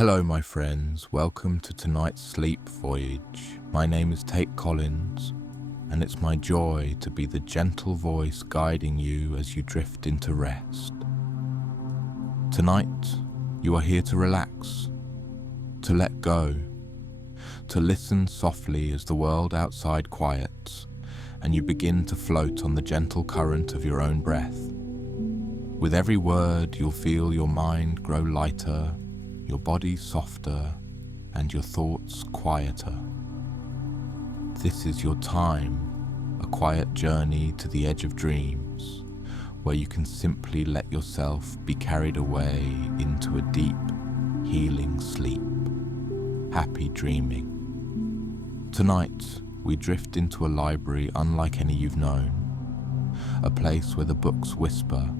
Hello my friends, welcome to tonight's Sleep Voyage. My name is Tate Collins, and it's my joy to be the gentle voice guiding you as you drift into rest. Tonight, you are here to relax, to let go, to listen softly as the world outside quiets, and you begin to float on the gentle current of your own breath. With every word, you'll feel your mind grow lighter, your body softer, and your thoughts quieter. This is your time, a quiet journey to the edge of dreams, where you can simply let yourself be carried away into a deep, healing sleep. Happy dreaming. Tonight, we drift into a library unlike any you've known, a place where the books whisper,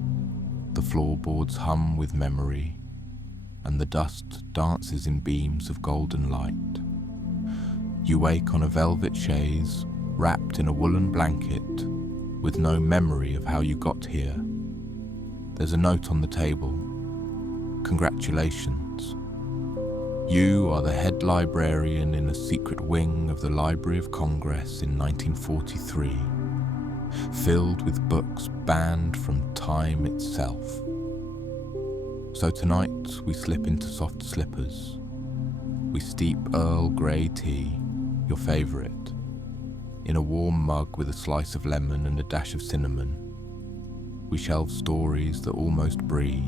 the floorboards hum with memory, and the dust dances in beams of golden light. You wake on a velvet chaise, wrapped in a woolen blanket, with no memory of how you got here. There's a note on the table. Congratulations. You are the head librarian in a secret wing of the Library of Congress in 1943, filled with books banned from time itself. So tonight we slip into soft slippers. We steep Earl Grey tea, your favourite, in a warm mug with a slice of lemon and a dash of cinnamon. We shelve stories that almost breathe,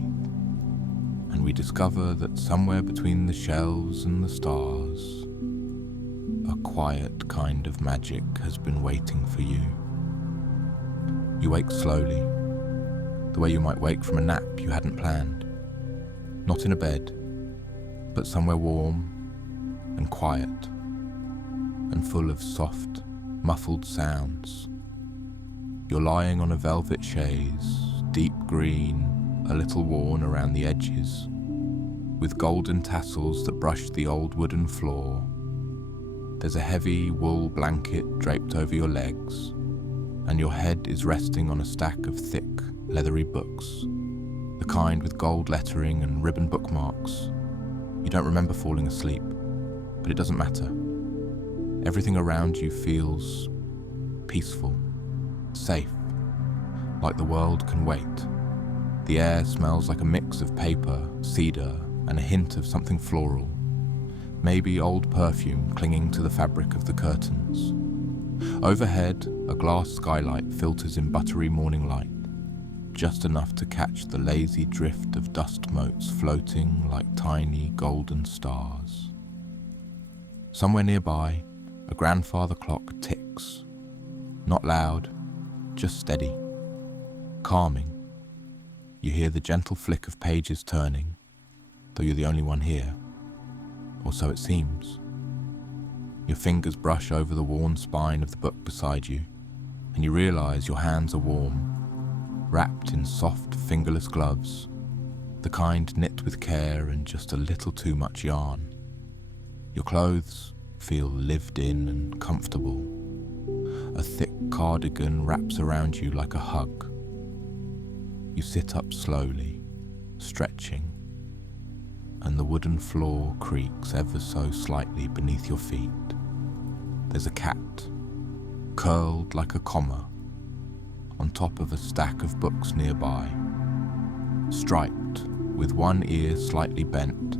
and we discover that somewhere between the shelves and the stars, a quiet kind of magic has been waiting for you. You wake slowly, the way you might wake from a nap you hadn't planned. Not in a bed, but somewhere warm and quiet and full of soft, muffled sounds. You're lying on a velvet chaise, deep green, a little worn around the edges, with golden tassels that brush the old wooden floor. There's a heavy wool blanket draped over your legs, and your head is resting on a stack of thick, leathery books. The kind with gold lettering and ribbon bookmarks. You don't remember falling asleep, but it doesn't matter. Everything around you feels peaceful, safe, like the world can wait. The air smells like a mix of paper, cedar, and a hint of something floral. Maybe old perfume clinging to the fabric of the curtains. Overhead, a glass skylight filters in buttery morning light, just enough to catch the lazy drift of dust motes floating like tiny golden stars. Somewhere nearby, a grandfather clock ticks. Not loud, just steady, calming. You hear the gentle flick of pages turning, though you're the only one here, or so it seems. Your fingers brush over the worn spine of the book beside you, and you realize your hands are warm, wrapped in soft, fingerless gloves, the kind knit with care and just a little too much yarn. Your clothes feel lived in and comfortable. A thick cardigan wraps around you like a hug. You sit up slowly, stretching, and the wooden floor creaks ever so slightly beneath your feet. There's a cat, curled like a comma, on top of a stack of books nearby, striped, with one ear slightly bent,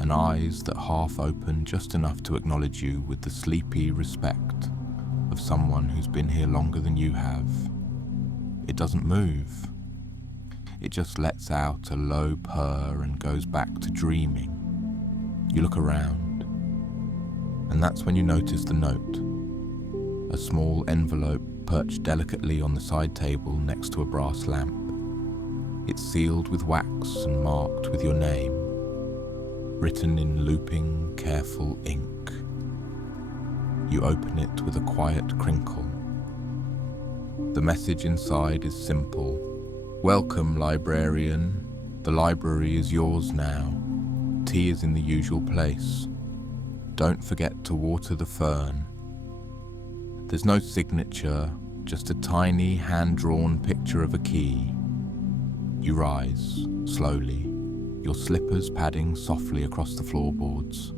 and eyes that half open just enough to acknowledge you with the sleepy respect of someone who's been here longer than you have. It doesn't move. It just lets out a low purr and goes back to dreaming. You look around, and that's when you notice the note, a small envelope perched delicately on the side table next to a brass lamp. It's sealed with wax and marked with your name, written in looping, careful ink. You open it with a quiet crinkle. The message inside is simple. Welcome, librarian. The library is yours now. Tea is in the usual place. Don't forget to water the fern. There's no signature, just a tiny hand-drawn picture of a key. You rise, slowly, your slippers padding softly across the floorboards.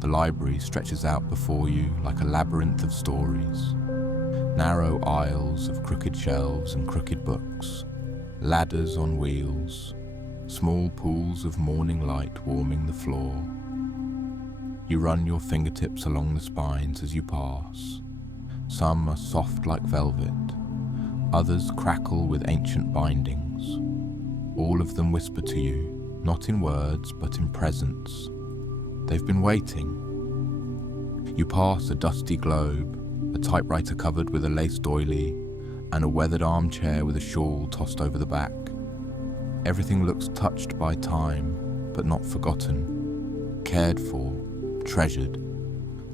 The library stretches out before you like a labyrinth of stories. Narrow aisles of crooked shelves and crooked books, ladders on wheels, small pools of morning light warming the floor. You run your fingertips along the spines as you pass. Some are soft like velvet, others crackle with ancient bindings. All of them whisper to you, not in words but in presence. They've been waiting. You pass a dusty globe, a typewriter covered with a lace doily, and a weathered armchair with a shawl tossed over the back. Everything looks touched by time, but not forgotten, cared for, treasured.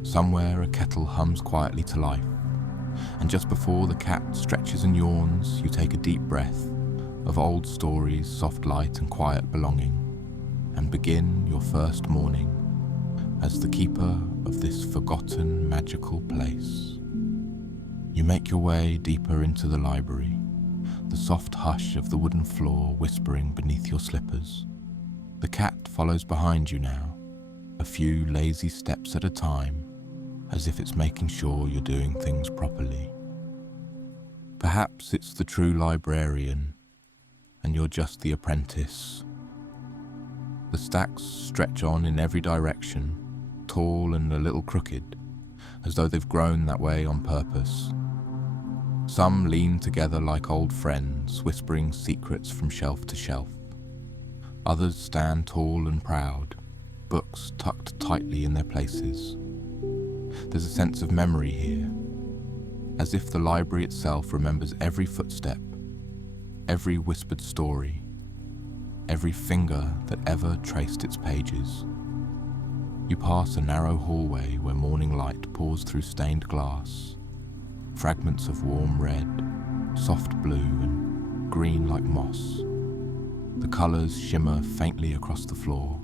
Somewhere a kettle hums quietly to life, and just before the cat stretches and yawns, you take a deep breath of old stories, soft light and quiet belonging, and begin your first morning as the keeper of this forgotten magical place. You make your way deeper into the library, the soft hush of the wooden floor whispering beneath your slippers. The cat follows behind you now, a few lazy steps at a time, as if it's making sure you're doing things properly. Perhaps it's the true librarian, and you're just the apprentice. The stacks stretch on in every direction, tall and a little crooked, as though they've grown that way on purpose. Some lean together like old friends, whispering secrets from shelf to shelf. Others stand tall and proud, books tucked tightly in their places. There's a sense of memory here, as if the library itself remembers every footstep, every whispered story, every finger that ever traced its pages. You pass a narrow hallway where morning light pours through stained glass, fragments of warm red, soft blue and green like moss. The colours shimmer faintly across the floor,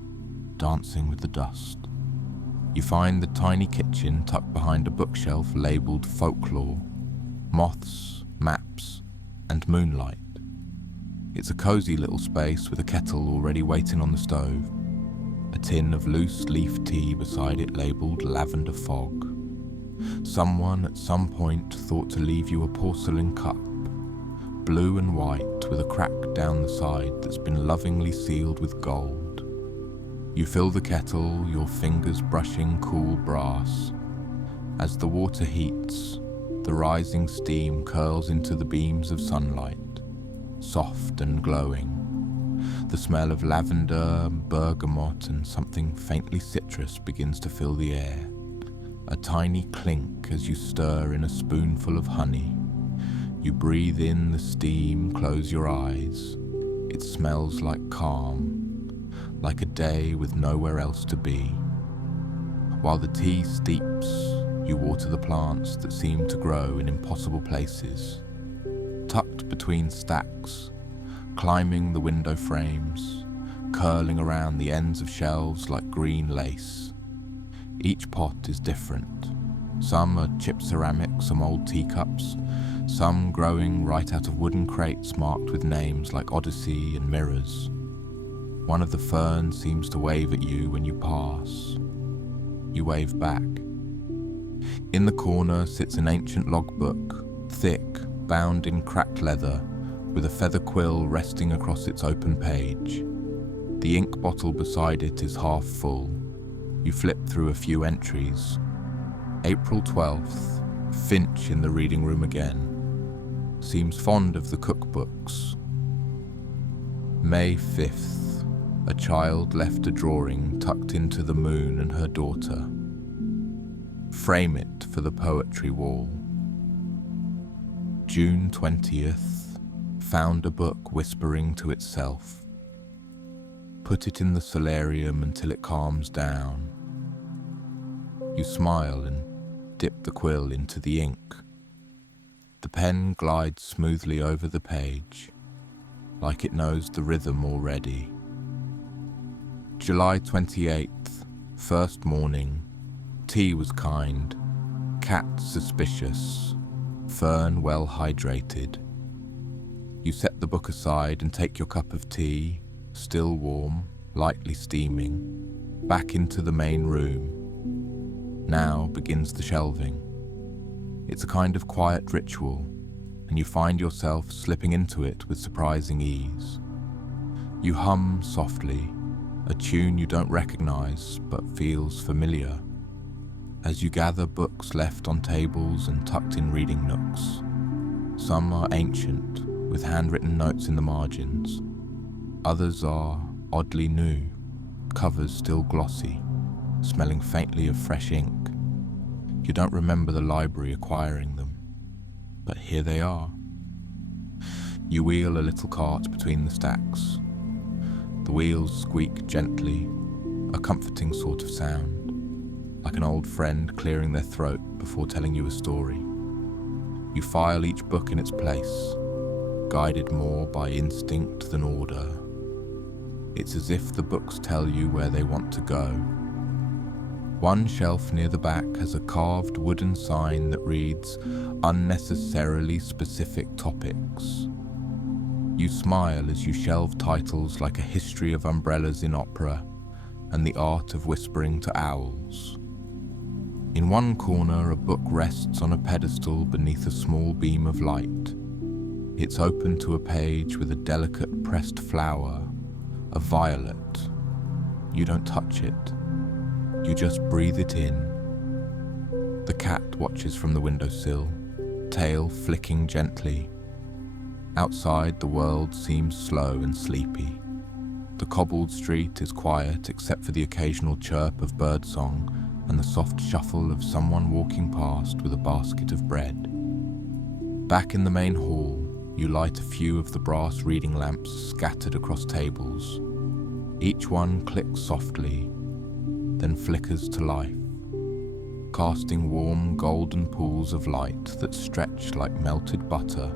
dancing with the dust. You find the tiny kitchen tucked behind a bookshelf labelled folklore, moths, maps and moonlight. It's a cosy little space with a kettle already waiting on the stove, a tin of loose leaf tea beside it labelled lavender fog. Someone at some point thought to leave you a porcelain cup, blue and white with a crack down the side that's been lovingly sealed with gold. You fill the kettle, your fingers brushing cool brass. As the water heats, the rising steam curls into the beams of sunlight, soft and glowing. The smell of lavender, bergamot and something faintly citrus begins to fill the air. A tiny clink as you stir in a spoonful of honey. You breathe in the steam, close your eyes. It smells like calm, like a day with nowhere else to be. While the tea steeps, you water the plants that seem to grow in impossible places. Tucked between stacks, climbing the window frames, curling around the ends of shelves like green lace. Each pot is different. Some are chipped ceramic, some old teacups, some growing right out of wooden crates marked with names like Odyssey and Mirrors. One of the ferns seems to wave at you when you pass. You wave back. In the corner sits an ancient logbook, thick, bound in cracked leather, with a feather quill resting across its open page. The ink bottle beside it is half full. You flip through a few entries. April 12th, Finch in the reading room again. Seems fond of the cookbooks. May 5th, a child left a drawing tucked into the moon and her daughter. Frame it for the poetry wall. June 20th, found a book whispering to itself. Put it in the solarium until it calms down. You smile and dip the quill into the ink. The pen glides smoothly over the page, like it knows the rhythm already. July 28th, first morning. Tea was kind, cat suspicious, fern well hydrated. You set the book aside and take your cup of tea, still warm, lightly steaming, back into the main room. Now begins the shelving. It's a kind of quiet ritual, and you find yourself slipping into it with surprising ease. You hum softly, a tune you don't recognize but feels familiar, as you gather books left on tables and tucked in reading nooks. Some are ancient, with handwritten notes in the margins. Others are oddly new, covers still glossy, smelling faintly of fresh ink. You don't remember the library acquiring them, but here they are. You wheel a little cart between the stacks. The wheels squeak gently, a comforting sort of sound, like an old friend clearing their throat before telling you a story. You file each book in its place, guided more by instinct than order. It's as if the books tell you where they want to go. One shelf near the back has a carved wooden sign that reads, "Unnecessarily specific topics." You smile as you shelve titles like A History of Umbrellas in Opera and The Art of Whispering to Owls. In one corner, a book rests on a pedestal beneath a small beam of light. It's open to a page with a delicate pressed flower, a violet. You don't touch it. You just breathe it in. The cat watches from the windowsill, tail flicking gently. Outside, the world seems slow and sleepy. The cobbled street is quiet except for the occasional chirp of birdsong and the soft shuffle of someone walking past with a basket of bread. Back in the main hall, you light a few of the brass reading lamps scattered across tables. Each one clicks softly, then flickers to life, casting warm golden pools of light that stretch like melted butter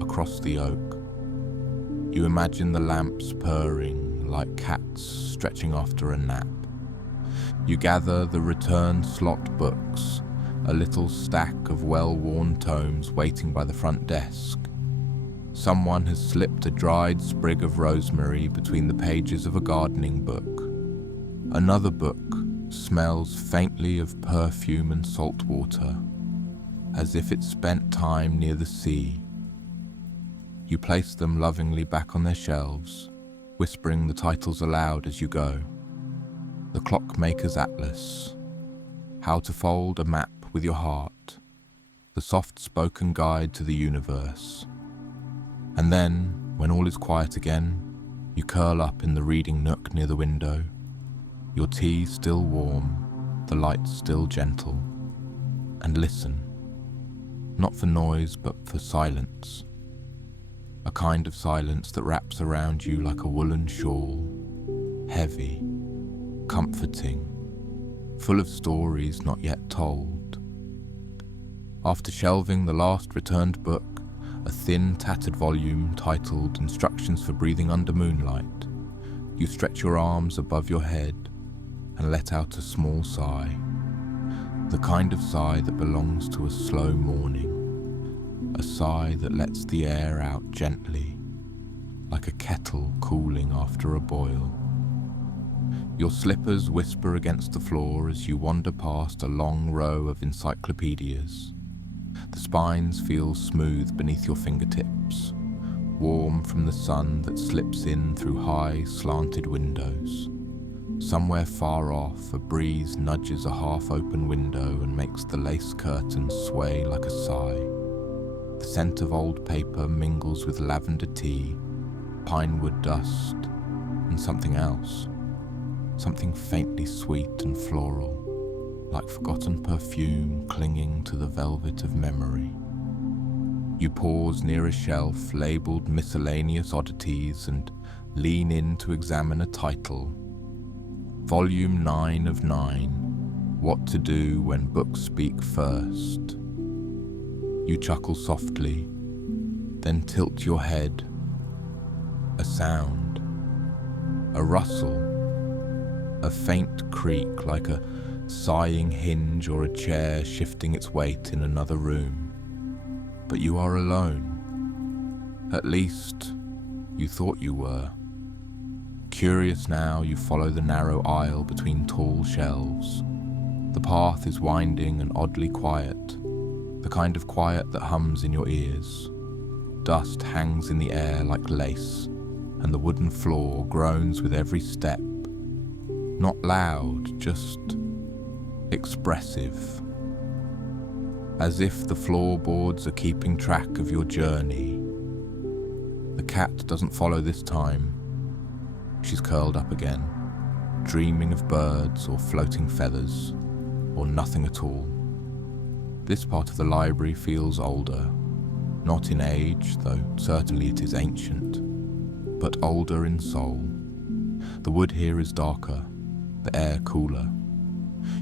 across the oak. You imagine the lamps purring like cats stretching after a nap. You gather the return slot books, a little stack of well-worn tomes waiting by the front desk. Someone has slipped a dried sprig of rosemary between the pages of a gardening book. Another book smells faintly of perfume and salt water, as if it spent time near the sea. You place them lovingly back on their shelves, whispering the titles aloud as you go. The Clockmaker's Atlas, How to Fold a Map with Your Heart, the soft-spoken guide to the universe. And then, when all is quiet again, you curl up in the reading nook near the window, your tea still warm, the light still gentle, and listen, not for noise but for silence, a kind of silence that wraps around you like a woolen shawl, heavy, comforting, full of stories not yet told. After shelving the last returned book, a thin, tattered volume titled Instructions for Breathing Under Moonlight, you stretch your arms above your head and let out a small sigh, the kind of sigh that belongs to a slow morning, a sigh that lets the air out gently, like a kettle cooling after a boil. Your slippers whisper against the floor as you wander past a long row of encyclopedias. The spines feel smooth beneath your fingertips, warm from the sun that slips in through high, slanted windows. Somewhere far off, a breeze nudges a half-open window and makes the lace curtains sway like a sigh. The scent of old paper mingles with lavender tea, pinewood dust, and something else. Something faintly sweet and floral, like forgotten perfume clinging to the velvet of memory. You pause near a shelf labelled Miscellaneous Oddities and lean in to examine a title. Volume 9 of 9, What to Do When Books Speak First. You chuckle softly, then tilt your head. A sound, a rustle, a faint creak like a sighing hinge or a chair shifting its weight in another room. But you are alone. At least, you thought you were. Curious now, you follow the narrow aisle between tall shelves. The path is winding and oddly quiet, the kind of quiet that hums in your ears. Dust hangs in the air like lace, and the wooden floor groans with every step. Not loud, just expressive. As if the floorboards are keeping track of your journey. The cat doesn't follow this time. She's curled up again, dreaming of birds or floating feathers, or nothing at all. This part of the library feels older, not in age, though certainly it is ancient, but older in soul. The wood here is darker, the air cooler.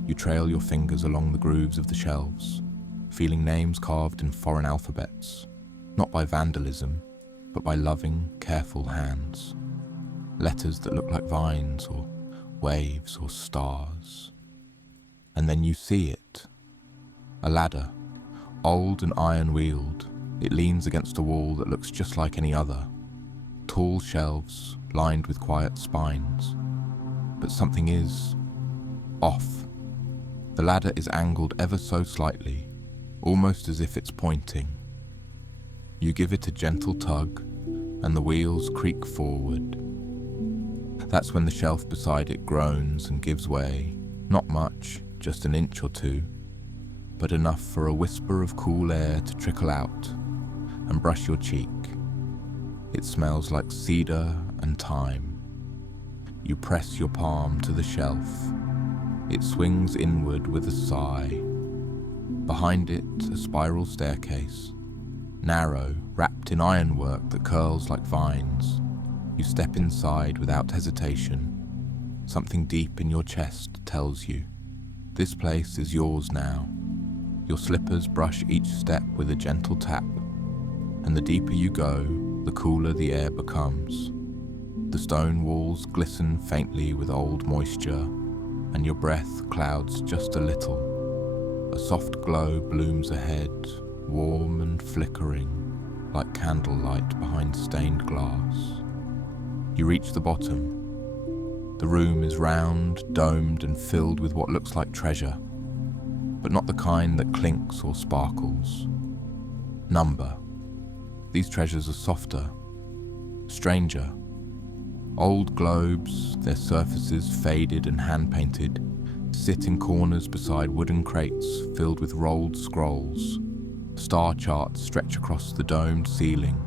You trail your fingers along the grooves of the shelves, feeling names carved in foreign alphabets, not by vandalism, but by loving, careful hands. Letters that look like vines or waves or stars. And then you see it. A ladder, old and iron-wheeled. It leans against a wall that looks just like any other. Tall shelves lined with quiet spines. But something is off. The ladder is angled ever so slightly, almost as if it's pointing. You give it a gentle tug, and the wheels creak forward. That's when the shelf beside it groans and gives way. Not much, just an inch or two, but enough for a whisper of cool air to trickle out and brush your cheek. It smells like cedar and thyme. You press your palm to the shelf. It swings inward with a sigh. Behind it, a spiral staircase, narrow, wrapped in ironwork that curls like vines. You step inside without hesitation. Something deep in your chest tells you, this place is yours now. Your slippers brush each step with a gentle tap, and the deeper you go, the cooler the air becomes. The stone walls glisten faintly with old moisture, and your breath clouds just a little. A soft glow blooms ahead, warm and flickering, like candlelight behind stained glass. You reach the bottom. The room is round, domed, and filled with what looks like treasure, but not the kind that clinks or sparkles. Number. These treasures are softer, stranger. Old globes, their surfaces faded and hand-painted, sit in corners beside wooden crates filled with rolled scrolls. Star charts stretch across the domed ceiling,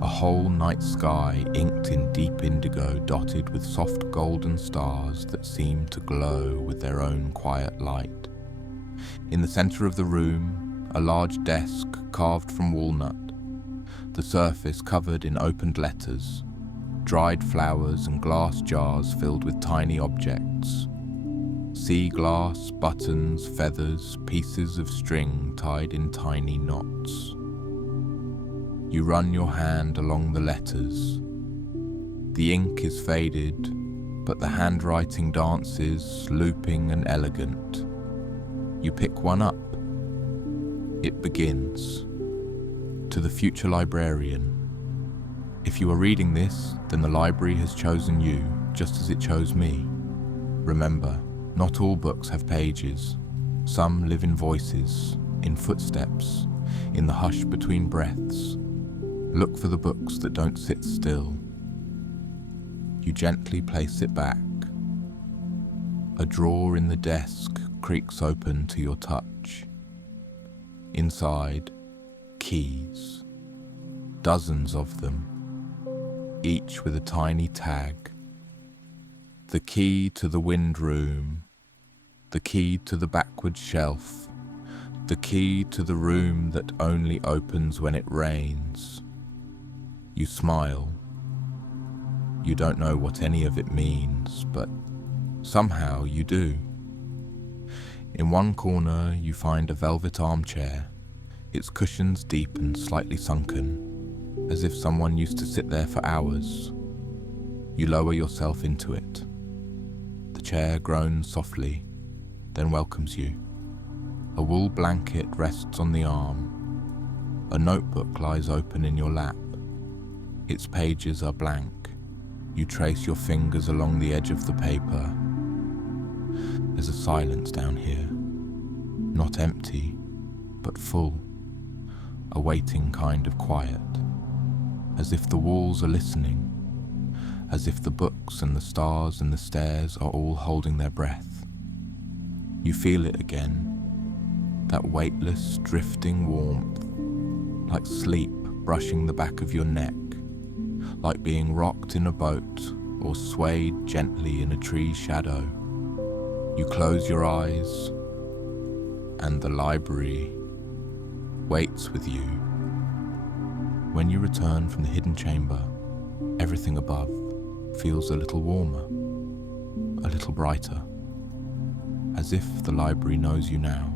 a whole night sky inked in deep indigo dotted with soft golden stars that seem to glow with their own quiet light. In the center of the room, a large desk carved from walnut, the surface covered in opened letters, dried flowers and glass jars filled with tiny objects. Sea glass, buttons, feathers, pieces of string tied in tiny knots. You run your hand along the letters. The ink is faded, but the handwriting dances, looping and elegant. You pick one up. It begins. To the future librarian. If you are reading this, then the library has chosen you, just as it chose me. Remember, not all books have pages. Some live in voices, in footsteps, in the hush between breaths. Look for the books that don't sit still. You gently place it back. A drawer in the desk creaks open to your touch. Inside, keys. Dozens of them, each with a tiny tag. The key to the wind room, the key to the backward shelf, the key to the room that only opens when it rains. You smile. You don't know what any of it means, but somehow you do. In one corner you find a velvet armchair, its cushions deep and slightly sunken, as if someone used to sit there for hours. You lower yourself into it. The chair groans softly, then welcomes you. A wool blanket rests on the arm. A notebook lies open in your lap. Its pages are blank. You trace your fingers along the edge of the paper. There's a silence down here, not empty, but full, a waiting kind of quiet, as if the walls are listening, as if the books and the stars and the stairs are all holding their breath. You feel it again, that weightless, drifting warmth, like sleep brushing the back of your neck, like being rocked in a boat or swayed gently in a tree's shadow. You close your eyes, and the library waits with you. When you return from the hidden chamber, everything above feels a little warmer, a little brighter, as if the library knows you now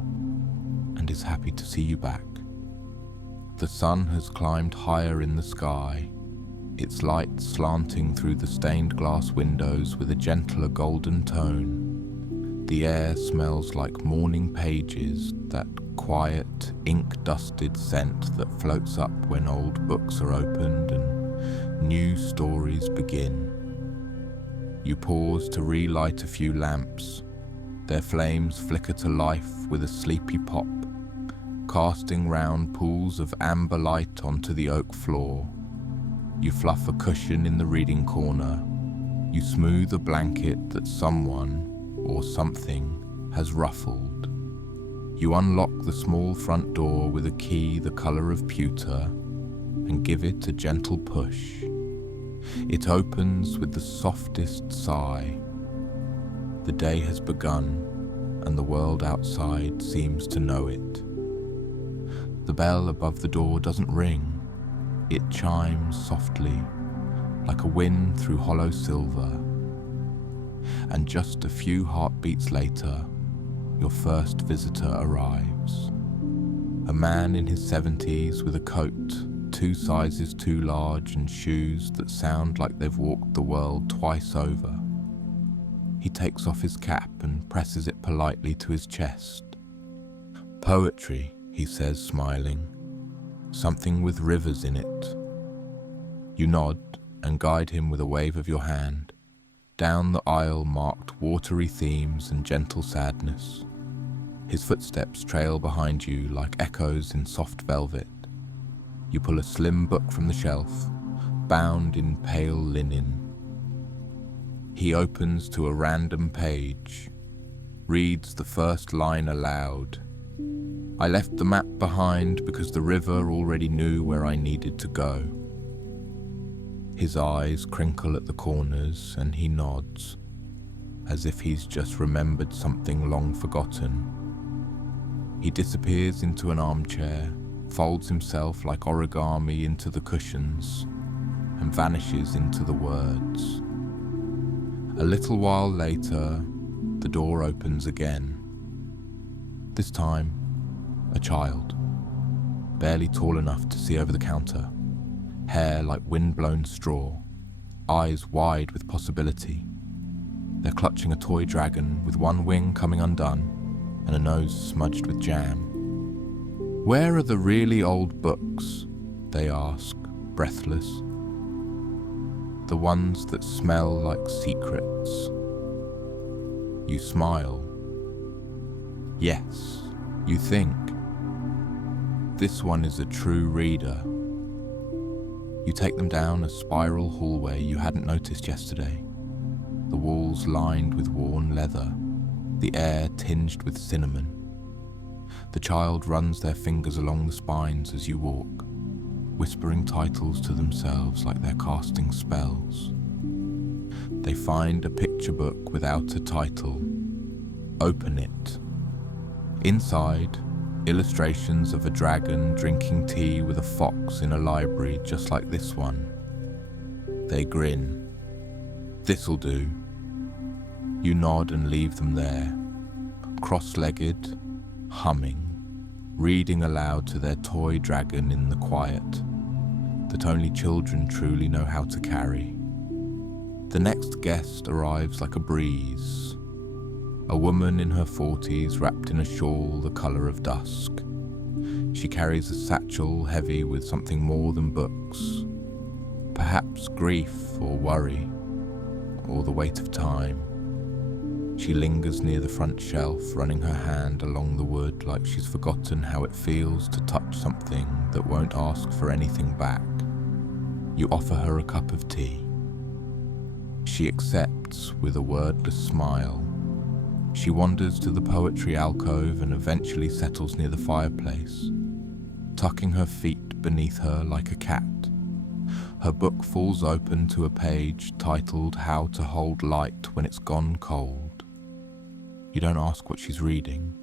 and is happy to see you back. The sun has climbed higher in the sky, its light slanting through the stained glass windows with a gentler golden tone. The air smells like morning pages, that quiet, ink-dusted scent that floats up when old books are opened and new stories begin. You pause to relight a few lamps. Their flames flicker to life with a sleepy pop, casting round pools of amber light onto the oak floor. You fluff a cushion in the reading corner. You smooth a blanket that someone or something has ruffled. You unlock the small front door with a key the colour of pewter and give it a gentle push. It opens with the softest sigh. The day has begun and the world outside seems to know it. The bell above the door doesn't ring. It chimes softly, like a wind through hollow silver. And just a few heartbeats later, your first visitor arrives. A man in his 70s with a coat 2 sizes too large and shoes that sound like they've walked the world twice over. He takes off his cap and presses it politely to his chest. "Poetry," he says, smiling. "Something with rivers in it." You nod and guide him with a wave of your hand, down the aisle marked watery themes and gentle sadness. His footsteps trail behind you like echoes in soft velvet. You pull a slim book from the shelf, bound in pale linen. He opens to a random page, reads the first line aloud. "I left the map behind because the river already knew where I needed to go." His eyes crinkle at the corners and he nods, as if he's just remembered something long forgotten. He disappears into an armchair, folds himself like origami into the cushions, and vanishes into the words. A little while later, the door opens again. This time, a child, barely tall enough to see over the counter, hair like wind-blown straw, eyes wide with possibility. They're clutching a toy dragon with one wing coming undone and a nose smudged with jam. "Where are the really old books?" they ask, breathless. "The ones that smell like secrets." You smile. Yes, you think. This one is a true reader. You take them down a spiral hallway you hadn't noticed yesterday. The walls lined with worn leather, the air tinged with cinnamon. The child runs their fingers along the spines as you walk, whispering titles to themselves like they're casting spells. They find a picture book without a title. Open it. Inside, illustrations of a dragon drinking tea with a fox in a library just like this one. They grin. "This'll do." You nod and leave them there, cross-legged, humming, reading aloud to their toy dragon in the quiet that only children truly know how to carry. The next guest arrives like a breeze. A woman in her 40s wrapped in a shawl the colour of dusk. She carries a satchel heavy with something more than books, perhaps grief or worry. or the weight of time. She lingers near the front shelf, running her hand along the wood like she's forgotten how it feels to touch something that won't ask for anything back. You offer her a cup of tea. She accepts with a wordless smile. She wanders to the poetry alcove and eventually settles near the fireplace, tucking her feet beneath her like a cat. Her book falls open to a page titled How to Hold Light When It's Gone Cold. You don't ask what she's reading.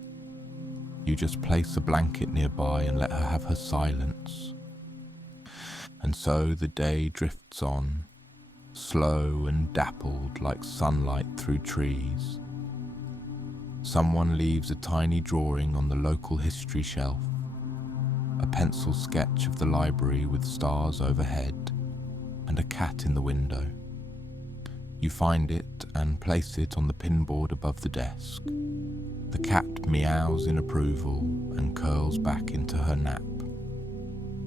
You just place a blanket nearby and let her have her silence. And so the day drifts on, slow and dappled like sunlight through trees. Someone leaves a tiny drawing on the local history shelf, a pencil sketch of the library with stars overhead and a cat in the window. You find it and place it on the pinboard above the desk. The cat meows in approval and curls back into her nap.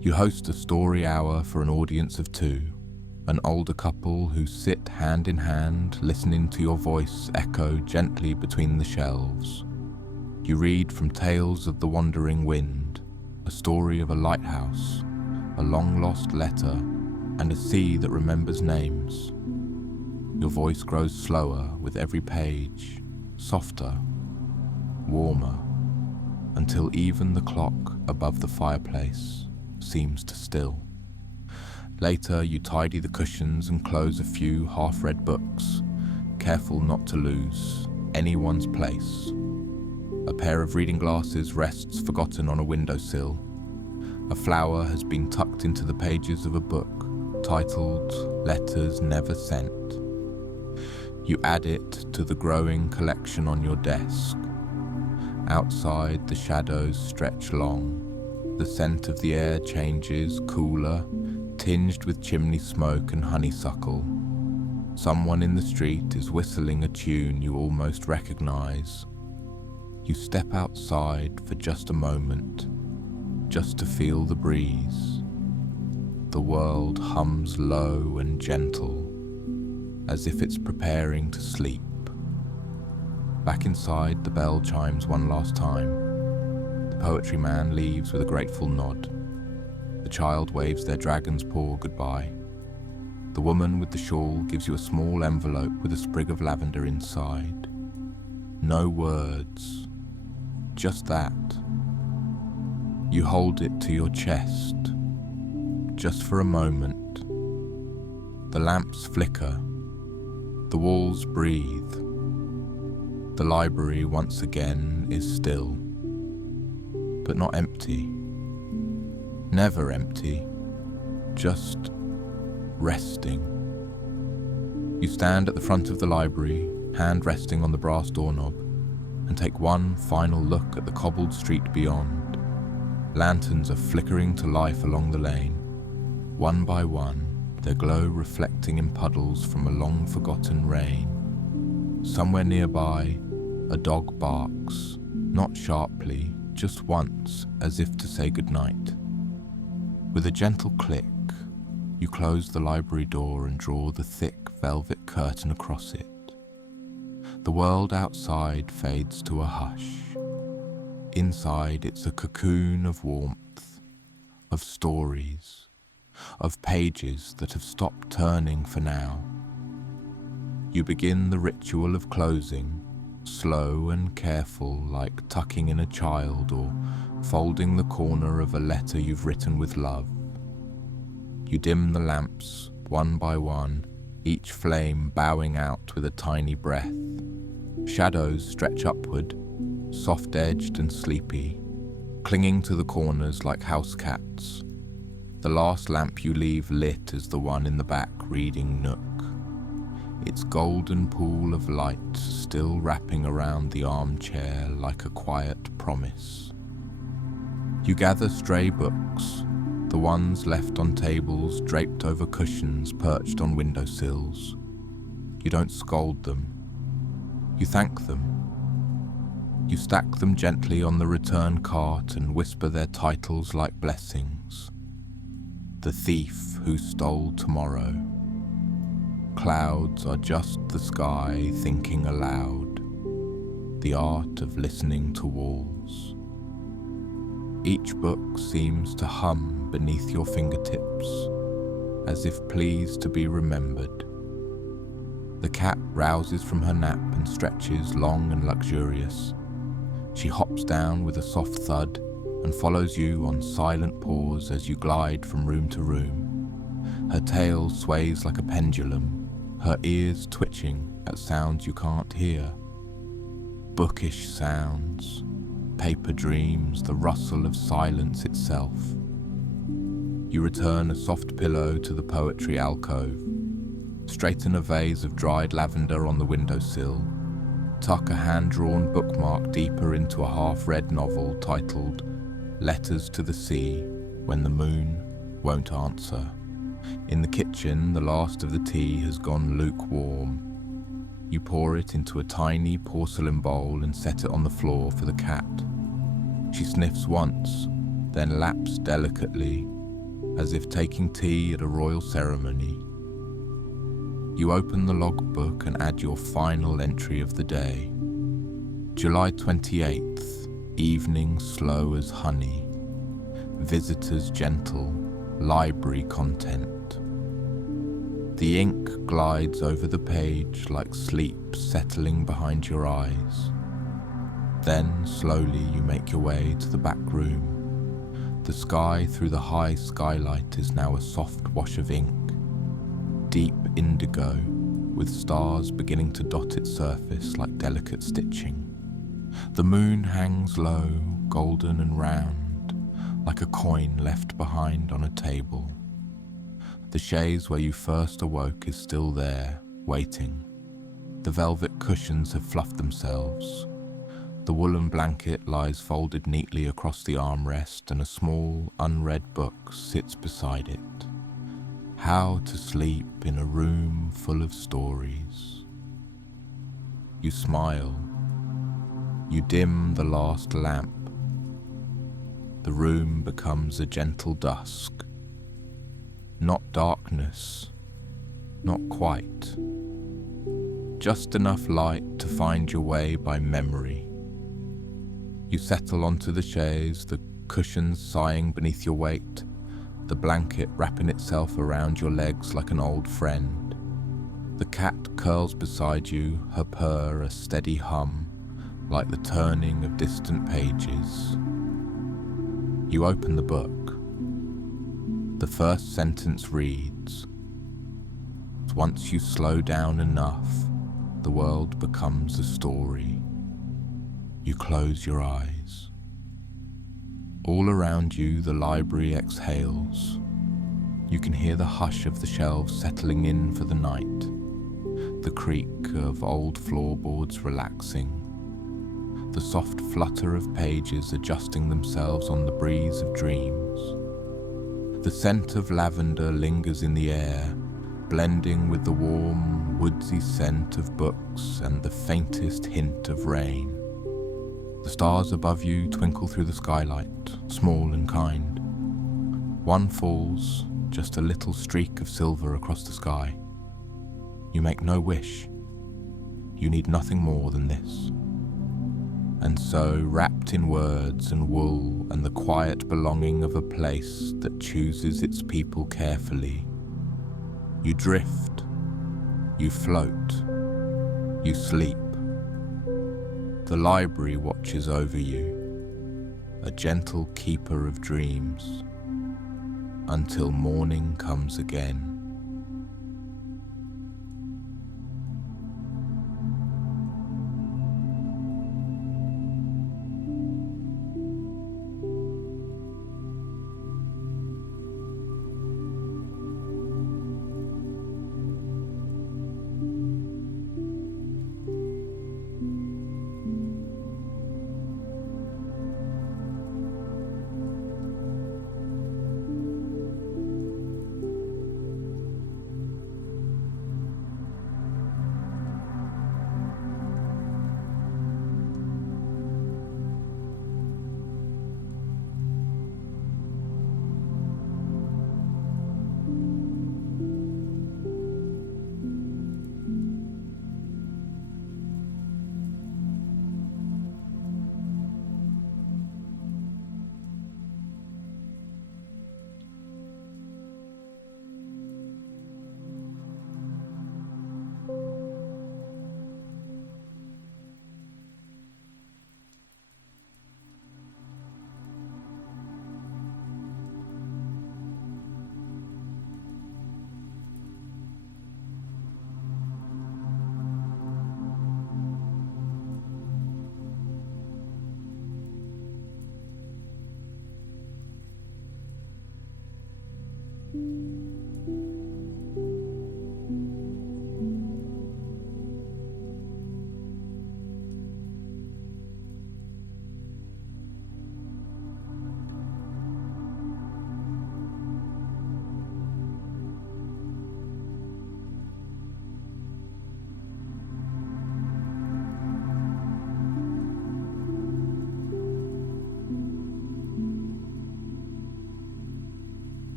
You host a story hour for an audience of 2, an older couple who sit hand in hand, listening to your voice echo gently between the shelves. You read from Tales of the Wandering Wind, a story of a lighthouse, a long-lost letter, and a sea that remembers names. Your voice grows slower with every page, softer, warmer, until even the clock above the fireplace seems to still. Later, you tidy the cushions and close a few half-read books, careful not to lose anyone's place. A pair of reading glasses rests forgotten on a windowsill. A flower has been tucked into the pages of a book titled Letters Never Sent. You add it to the growing collection on your desk. Outside, the shadows stretch long. The scent of the air changes, cooler, tinged with chimney smoke and honeysuckle. Someone in the street is whistling a tune you almost recognize. You step outside for just a moment, just to feel the breeze. The world hums low and gentle, as if it's preparing to sleep. Back inside, the bell chimes one last time. The poetry man leaves with a grateful nod. The child waves their dragon's paw goodbye. The woman with the shawl gives you a small envelope with a sprig of lavender inside. No words, just that. You hold it to your chest, just for a moment. The lamps flicker. The walls breathe. The library once again is still, but not empty. Never empty, just resting. You stand at the front of the library, hand resting on the brass doorknob, and take one final look at the cobbled street beyond. Lanterns are flickering to life along the lane. One by one, their glow reflecting in puddles from a long-forgotten rain. Somewhere nearby, a dog barks, not sharply, just once, as if to say goodnight. With a gentle click, you close the library door and draw the thick velvet curtain across it. The world outside fades to a hush. Inside, it's a cocoon of warmth, of stories, of pages that have stopped turning for now. You begin the ritual of closing, slow and careful, like tucking in a child or folding the corner of a letter you've written with love. You dim the lamps one by one, each flame bowing out with a tiny breath. Shadows stretch upward, soft-edged and sleepy, clinging to the corners like house cats. The last lamp you leave lit is the one in the back reading nook, its golden pool of light still wrapping around the armchair like a quiet promise. You gather stray books, the ones left on tables draped over cushions perched on windowsills. You don't scold them. You thank them. You stack them gently on the return cart and whisper their titles like blessings. The Thief Who Stole Tomorrow. Clouds are just the sky thinking aloud, the art of listening to walls. Each book seems to hum beneath your fingertips, as if pleased to be remembered. The cat rouses from her nap and stretches long and luxurious. She hops down with a soft thud and follows you on silent paws as you glide from room to room. Her tail sways like a pendulum, her ears twitching at sounds you can't hear. Bookish sounds, paper dreams, the rustle of silence itself. You return a soft pillow to the poetry alcove, straighten a vase of dried lavender on the windowsill, tuck a hand-drawn bookmark deeper into a half-read novel titled Letters to the Sea When the Moon Won't Answer. In the kitchen, the last of the tea has gone lukewarm. You pour it into a tiny porcelain bowl and set it on the floor for the cat. She sniffs once, then laps delicately, as if taking tea at a royal ceremony. You open the logbook and add your final entry of the day. July 28th, evening slow as honey. Visitors gentle, library content. The ink glides over the page like sleep settling behind your eyes. Then, slowly, you make your way to the back room. The sky through the high skylight is now a soft wash of ink, deep indigo, with stars beginning to dot its surface like delicate stitching. The moon hangs low, golden and round, like a coin left behind on a table. The chaise where you first awoke is still there, waiting. The velvet cushions have fluffed themselves. The woolen blanket lies folded neatly across the armrest, and a small, unread book sits beside it. How to Sleep in a Room Full of Stories. You smile. You dim the last lamp. The room becomes a gentle dusk. Not darkness, not quite. Just enough light to find your way by memory. You settle onto the chaise, the cushions sighing beneath your weight, the blanket wrapping itself around your legs like an old friend. The cat curls beside you, her purr a steady hum, like the turning of distant pages. You open the book. The first sentence reads, "Once you slow down enough, the world becomes a story." You close your eyes. All around you, the library exhales. You can hear the hush of the shelves settling in for the night, the creak of old floorboards relaxing, the soft flutter of pages adjusting themselves on the breeze of dreams. The scent of lavender lingers in the air, blending with the warm, woodsy scent of books and the faintest hint of rain. The stars above you twinkle through the skylight, small and kind. One falls, just a little streak of silver across the sky. You make no wish. You need nothing more than this. And so, wrapped in words and wool and the quiet belonging of a place that chooses its people carefully, you drift, you float, you sleep. The library watches over you, a gentle keeper of dreams, until morning comes again.